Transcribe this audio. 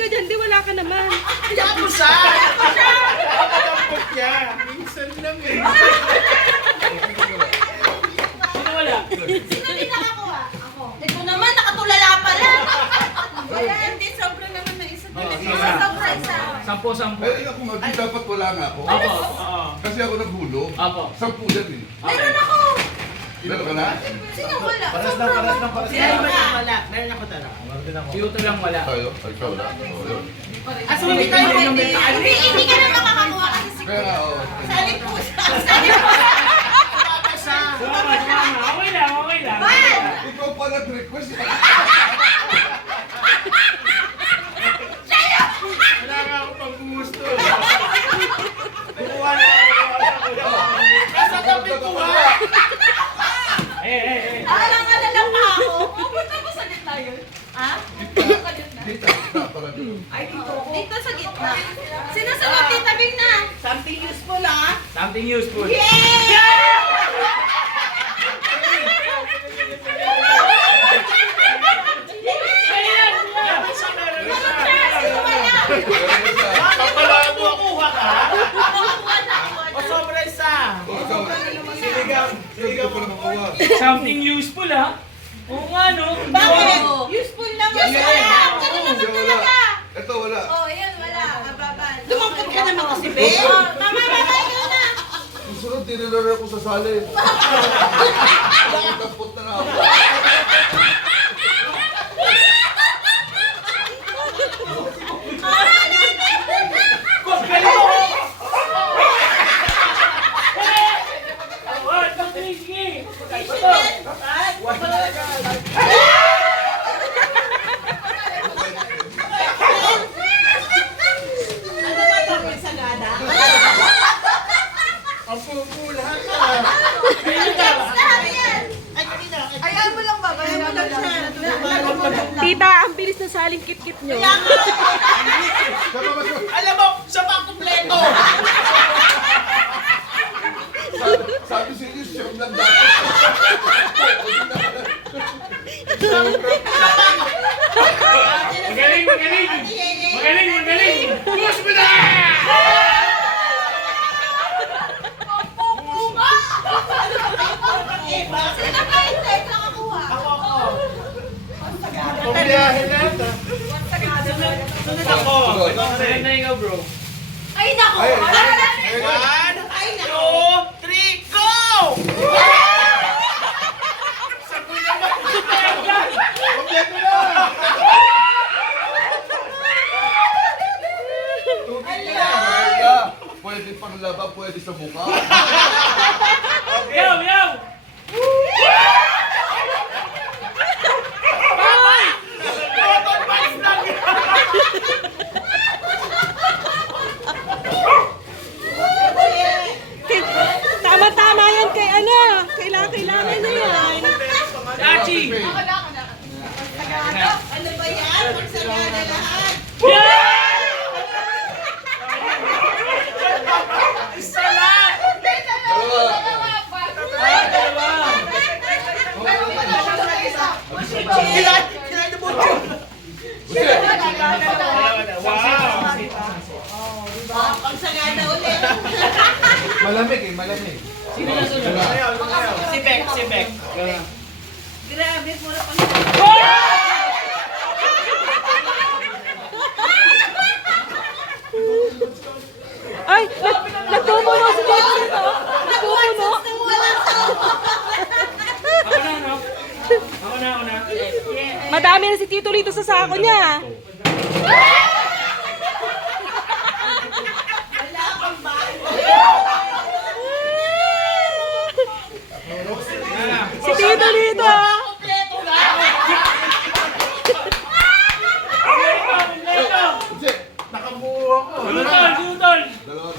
ka dyan, di wala ka naman. Kaya ko siya! Nakadampot niya. Minsan lang eh. Sino wala? Sino din nakakuha? Ako. Ito naman, nakatulala pala. Wala, hindi. Sobra naman na isa. Sobra isa. 10. Eh, ako nga, di dapat wala nga ako. Opo. Kasi ako naghulog. Opo. 10 yan eh. Meron ako. Meron ka na? Sino wala? Paras lang. Meron ka. Meron ako talaga. Si Uto lang wala. Tayo? Ay, ikaw wala. Oo, yun. So hindi tayo pwede. Hindi ka na makakakuha kasi si Kaya nga, oo. Salip po siya. Salip po siya. Sumama. Okay lang. Ikaw pa nag-request. Wala nga ako pang gusto. Kukuha na ako. Nasa tabi ko ha. Alang-alala pa ako. Pupunta ko sa gitna yun. Ha? Sa gitna. Dito, parang dito. Ay, dito ako. Dito sa gitna. Sinasagot, titabing na. Something useful ha. Something useful. Papalaan mo ako ha ka? O sobra isa. Oh, ikaw. Siligang pa naman kuha. Something useful ha? Oo nga no. Bakit? Useful lang. Useful lang. Ganun Siya naman wala. talaga. Ito wala. Oh, yan, wala. Mababal. Lumampot ka naman kasi, be. Oh, tama, ikaw na. Susunod, tinilaro ako sa sali. Nakatampot na ako. Ang pupo lahat na. Ayan mo lang ba? Ayan mo lang siya. Tita, ang bilis na saling kit-kit nyo. Alam mo, siya pa kumpleto. Sabi sa inyo, siyam lang dapat. Magaling. Push mo na! Sino ba hindi? Nakakuha. Ako. Pumbiyahe na ito. Sunod ako. Ikaw na rin. Ikaw bro. Ay, naku! Ay, One, Ay, naku! 2, 3, go! Sabi naman. Kompleto na! Pwede pang laba, pwede sa mukha. Yaw! Cotton buds lang. Tama-tama yan kay ano. Kailangan na yan. Chachi! Ano ba yan? Magsagana lahat. Isa lang. Dalawa. Kailan na mo ito? Wow. Pagsagana ulit. Malamig eh, malamig. Sino na sunod? Si Beck. Grabe, puro pang... Ay, nagtumuno si Tito dito. Nagtumuno. Ako na. Madami na si Tito dito sa sako niya. Wala kang bahay. Si Tito dito. Kompleto na. Hindi. Nakabuo ako. Jutol! Dalawa.